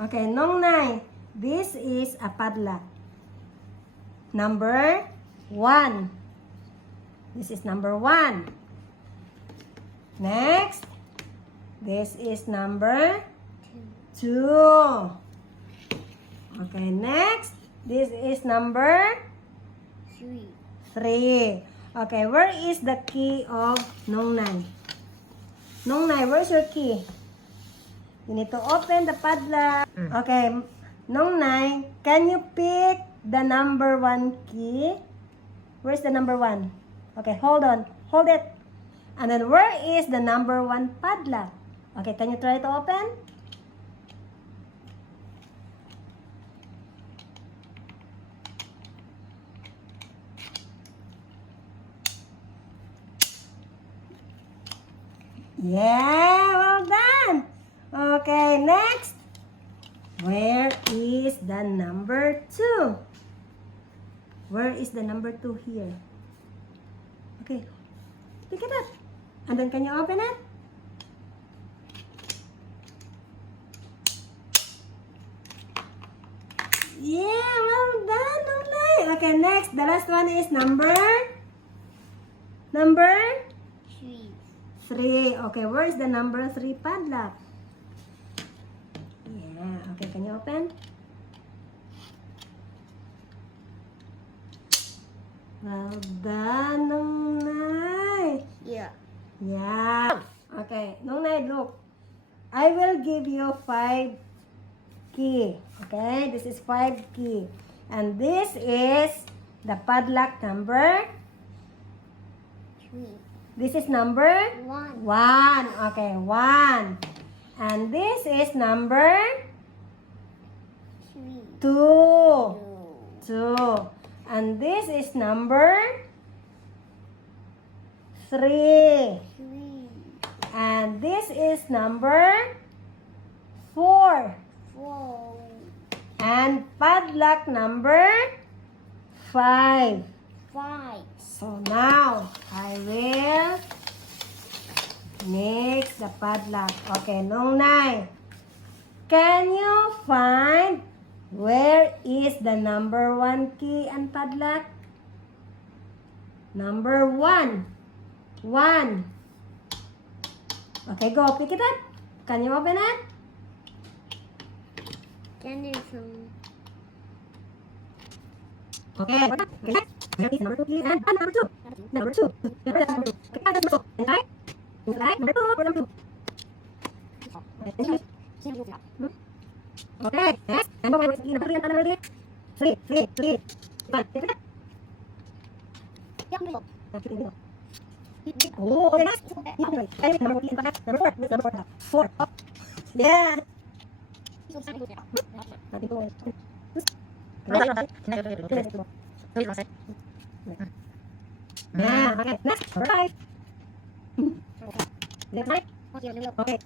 Okay, nung nine. This is a padlock. Number 1. This is number 1. Next. This is number 2. Okay, next. This is number 3. Okay, where is the key of nung nine? Nung nine, where's your key? You need to open the padlock. Okay, nung nine, can you pick the number 1 key? Where's the number 1? Okay, hold on. Hold it. And then where is the number 1 padlock? Okay, can you try to open? Yeah, well done. Okay, next. Where is the number 2? Where is the number 2 here? Okay, pick it up. And then can you open it? Yeah, well done. Okay. Okay, next. The last one is number 3. Okay, where is the number 3 padlock? Yeah, okay, can you open? Well done, Nung Nay. Yeah. Yeah. Okay, Nung Nay, look. I will give you 5 key. Okay, this is 5 key. And this is the padlock number 3. This is number 1. 1. Okay, 1. And this is number 3. 2. 2. And this is number 3. 3. And this is number 4. 4. And padlock number 5. 5. So now, I will mix the padlock. Okay, Nung Nay. Can you find where is the number 1 key and padlock? Number 1. 1. Okay, go. Pick it up. Can you open it? Then there's some. Okay. Okay. Where is number 2 key and number 2? Number 2. Number 2. Okay, number 2. Right? Right? Number 2 or number 2? Okay. Next. Number 1 is number 3 and number 3. 3. 3. 3. 1. Pick it up. Oh, okay, next. Number 3 and number 4. Number 4. 4. Oh. Yeah. Nothing to worry. Yeah, okay. Next. All right. Okay. Okay.